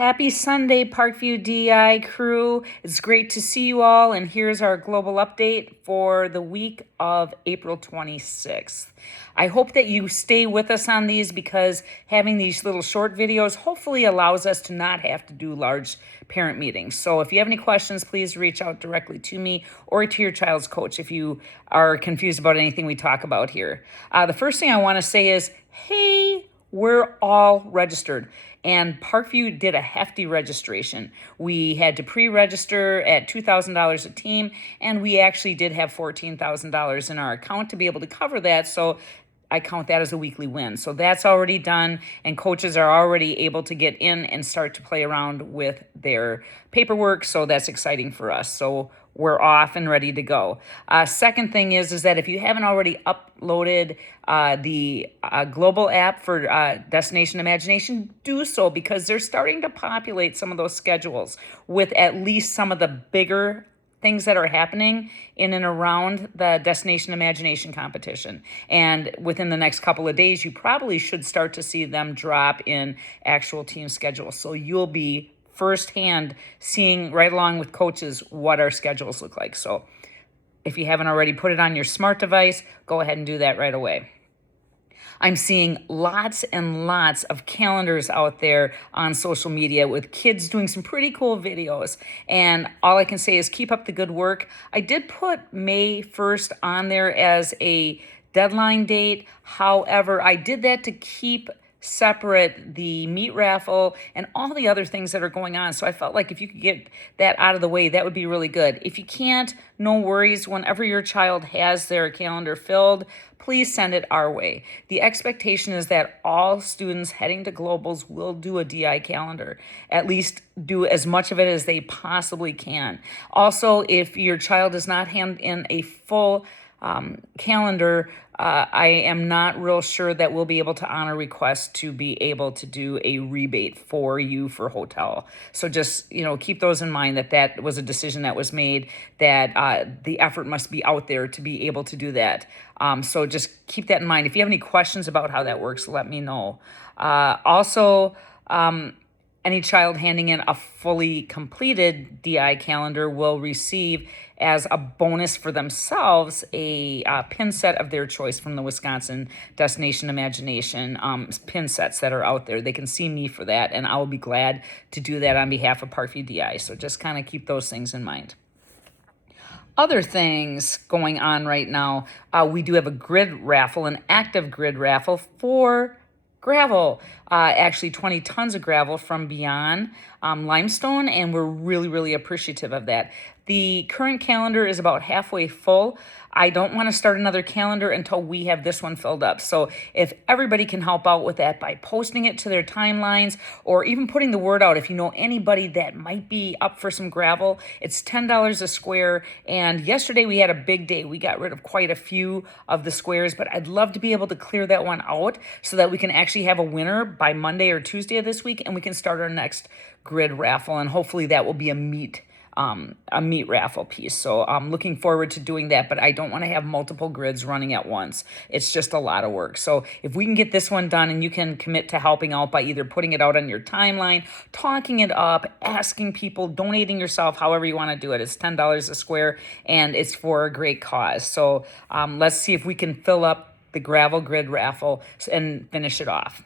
Happy Sunday, Parkview DI crew. It's great to see you all, and here's our global update for the week of April 26th. I hope that you stay with us on these because having these little short videos hopefully allows us to not have to do large parent meetings. So if you have any questions, please reach out directly to me or to your child's coach if you are confused about anything we talk about here. The first thing I want to say is, hey, we're all registered, and Parkview did a hefty registration. We had to pre-register at $2,000 a team, and we actually did have $14,000 in our account to be able to cover that. So I count that as a weekly win. So that's already done, and coaches are already able to get in and start to play around with their paperwork. So that's exciting for us. So we're off and ready to go. Second thing is that if you haven't already uploaded the global app for Destination Imagination, do so, because they're starting to populate some of those schedules with at least some of the bigger things that are happening in and around the Destination Imagination competition. And within the next couple of days, you probably should start to see them drop in actual team schedules. So you'll be firsthand seeing right along with coaches what our schedules look like. So if you haven't already put it on your smart device, go ahead and do that right away. I'm seeing lots and lots of calendars out there on social media with kids doing some pretty cool videos. And all I can say is keep up the good work. I did put May 1st on there as a deadline date. However, I did that to keep separate the meat raffle and all the other things that are going on. So I felt like if you could get that out of the way, that would be really good. If you can't, no worries. Whenever your child has their calendar filled, please send it our way. The expectation is that all students heading to Globals will do a DI calendar, at least do as much of it as they possibly can. Also, if your child does not hand in a full calendar, I am not real sure that we'll be able to honor requests to be able to do a rebate for you for hotel. So just, keep those in mind, that was a decision that was made, that the effort must be out there to be able to do that. So just keep that in mind. If you have any questions about how that works, let me know. Also, any child handing in a fully completed DI calendar will receive, as a bonus for themselves, a pin set of their choice from the Wisconsin Destination Imagination pin sets that are out there. They can see me for that, and I will be glad to do that on behalf of Parkview DI. So just kind of keep those things in mind. Other things going on right now, we do have a grid raffle, an active grid raffle for gravel, actually 20 tons of gravel from Beyond Limestone, and we're really, really appreciative of that. The current calendar is about halfway full. I don't want to start another calendar until we have this one filled up. So if everybody can help out with that by posting it to their timelines, or even putting the word out, if you know anybody that might be up for some gravel, it's $10 a square. And yesterday we had a big day. We got rid of quite a few of the squares, but I'd love to be able to clear that one out so that we can actually have a winner by Monday or Tuesday of this week, and we can start our next grid raffle. And hopefully that will be a meat raffle piece. So I'm looking forward to doing that, but I don't want to have multiple grids running at once. It's just a lot of work. So if we can get this one done, and you can commit to helping out by either putting it out on your timeline, talking it up, asking people, donating yourself, however you want to do it. It's $10 a square, and it's for a great cause. So let's see if we can fill up the gravel grid raffle and finish it off.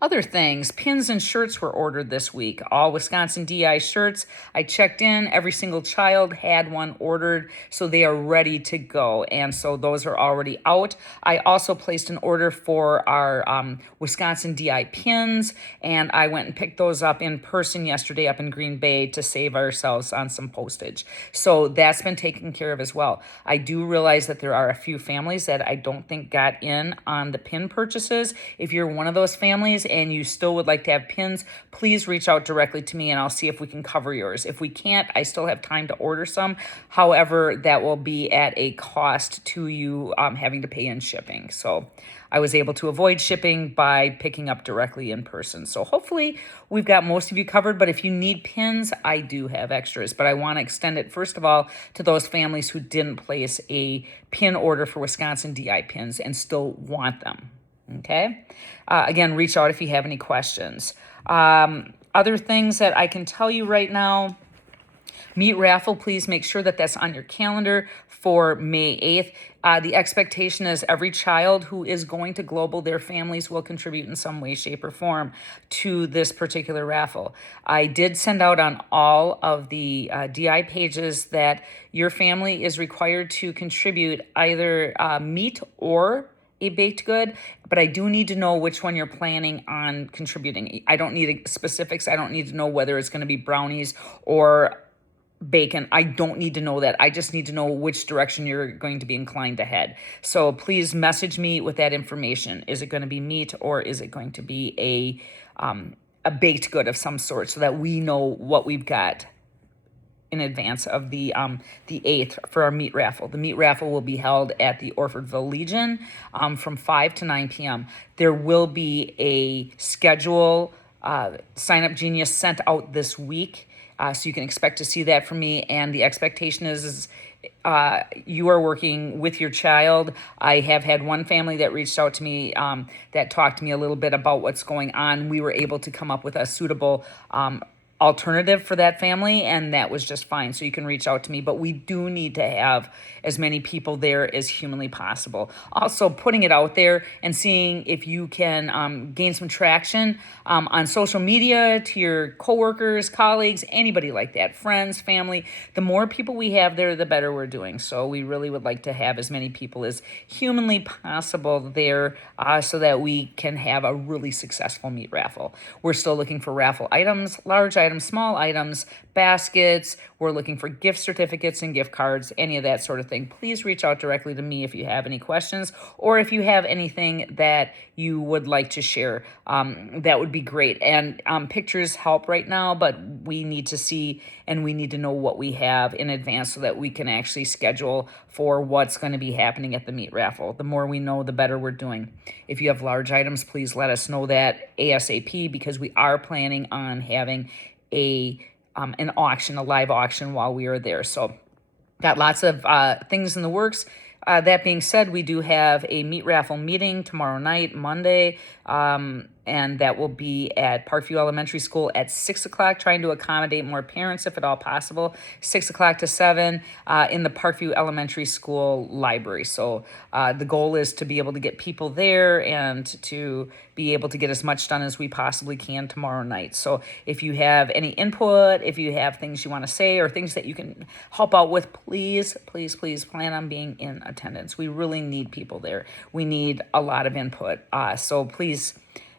Other things, pins and shirts were ordered this week. All Wisconsin DI shirts. I checked in. Every single child had one ordered, so they are ready to go. And so those are already out. I also placed an order for our Wisconsin DI pins, and I went and picked those up in person yesterday up in Green Bay to save ourselves on some postage. So that's been taken care of as well. I do realize that there are a few families that I don't think got in on the pin purchases. If you're one of those families and you still would like to have pins, please reach out directly to me and I'll see if we can cover yours. If we can't, I still have time to order some. However, that will be at a cost to you having to pay in shipping. So I was able to avoid shipping by picking up directly in person. So hopefully we've got most of you covered, but if you need pins, I do have extras. But I want to extend it, first of all, to those families who didn't place a pin order for Wisconsin DI pins and still want them. Okay. Again, reach out if you have any questions. Other Other things that I can tell you right now, meat raffle, please make sure that that's on your calendar for May 8th. The expectation is every child who is going to Global, their families will contribute in some way, shape, or form to this particular raffle. I did send out on all of the DI pages that your family is required to contribute either meat or a baked good, but I do need to know which one you're planning on contributing. I don't need specifics. I don't need to know whether it's going to be brownies or bacon. I don't need to know that. I just need to know which direction you're going to be inclined to head. So please message me with that information. Is it going to be meat or is it going to be a baked good of some sort, so that we know what we've got in advance of the 8th for our meat raffle. The meat raffle will be held at the Orfordville Legion from 5 to 9 p.m. There will be a schedule Sign Up Genius sent out this week. So you can expect to see that from me. And the expectation is you are working with your child. I have had one family that reached out to me that talked to me a little bit about what's going on. We were able to come up with a suitable alternative for that family, and that was just fine. So you can reach out to me, but we do need to have as many people there as humanly possible. Also, putting it out there and seeing if you can gain some traction on social media to your coworkers, colleagues, anybody like that, friends, family. The more people we have there, the better we're doing. So we really would like to have as many people as humanly possible there so that we can have a really successful meat raffle. We're still looking for raffle items, large items, small items, baskets. We're looking for gift certificates and gift cards, any of that sort of thing. Please reach out directly to me if you have any questions or if you have anything that you would like to share. That would be great. And pictures help right now, but we need to see and we need to know what we have in advance so that we can actually schedule for what's going to be happening at the meat raffle. The more we know, the better we're doing. If you have large items, please let us know that ASAP, because we are planning on having an auction, a live auction while we are there. So got lots of things in the works. That being said, we do have a meat raffle meeting tomorrow night, Monday, and that will be at Parkview Elementary School at 6 o'clock, trying to accommodate more parents if at all possible, 6 o'clock to 7 in the Parkview Elementary School library. So the goal is to be able to get people there and to be able to get as much done as we possibly can tomorrow night. So if you have any input, if you have things you want to say or things that you can help out with, please, please, please plan on being in attendance. We really need people there. We need a lot of input. So please,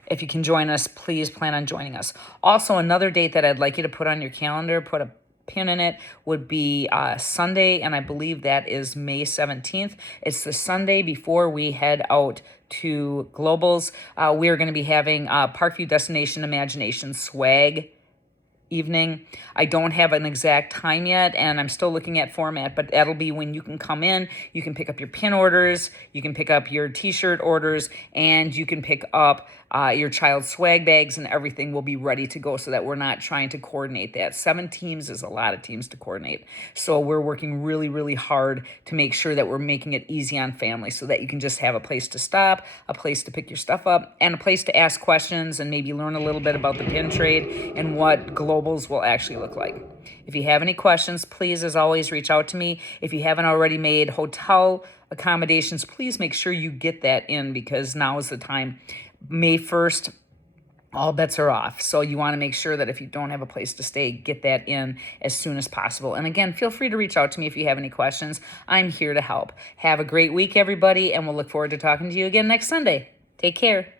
if you can join us, please plan on joining us. Also, another date that I'd like you to put on your calendar, put a pin in it, would be Sunday, and I believe that is May 17th. It's the Sunday before we head out to Globals. We are going to be having Parkview Destination Imagination swag evening. I don't have an exact time yet, and I'm still looking at format, but that'll be when you can come in, you can pick up your pin orders, you can pick up your t-shirt orders, and you can pick up your child's swag bags, and everything will be ready to go so that we're not trying to coordinate that. 7 teams is a lot of teams to coordinate. So we're working really, really hard to make sure that we're making it easy on families so that you can just have a place to stop, a place to pick your stuff up, and a place to ask questions and maybe learn a little bit about the pin trade and what Globals will actually look like. If you have any questions, please, as always, reach out to me. If you haven't already made hotel accommodations, please make sure you get that in, because now is the time. May 1st, all bets are off. So you want to make sure that if you don't have a place to stay, get that in as soon as possible. And again, feel free to reach out to me if you have any questions. I'm here to help. Have a great week, everybody, and we'll look forward to talking to you again next Sunday. Take care.